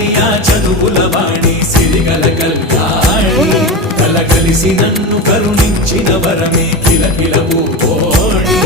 చక్కని ఆ చదువుల వాణి సిరిగల కళ్యాణి కలగలిసి నన్ను కరుణించిన వరమే కిలకిల పూకోణి